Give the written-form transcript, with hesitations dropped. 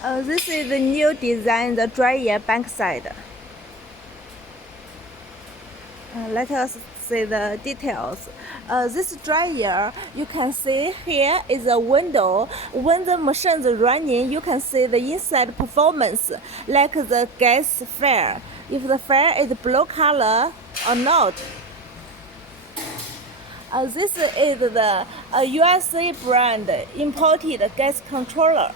This is the new design, the dryer bankside. Let us see the details. This dryer, you can see here is a window. When the machine is running, you can see the inside performance, like the gas fire. If the fire is blue color or not. This is the USA brand imported gas controller.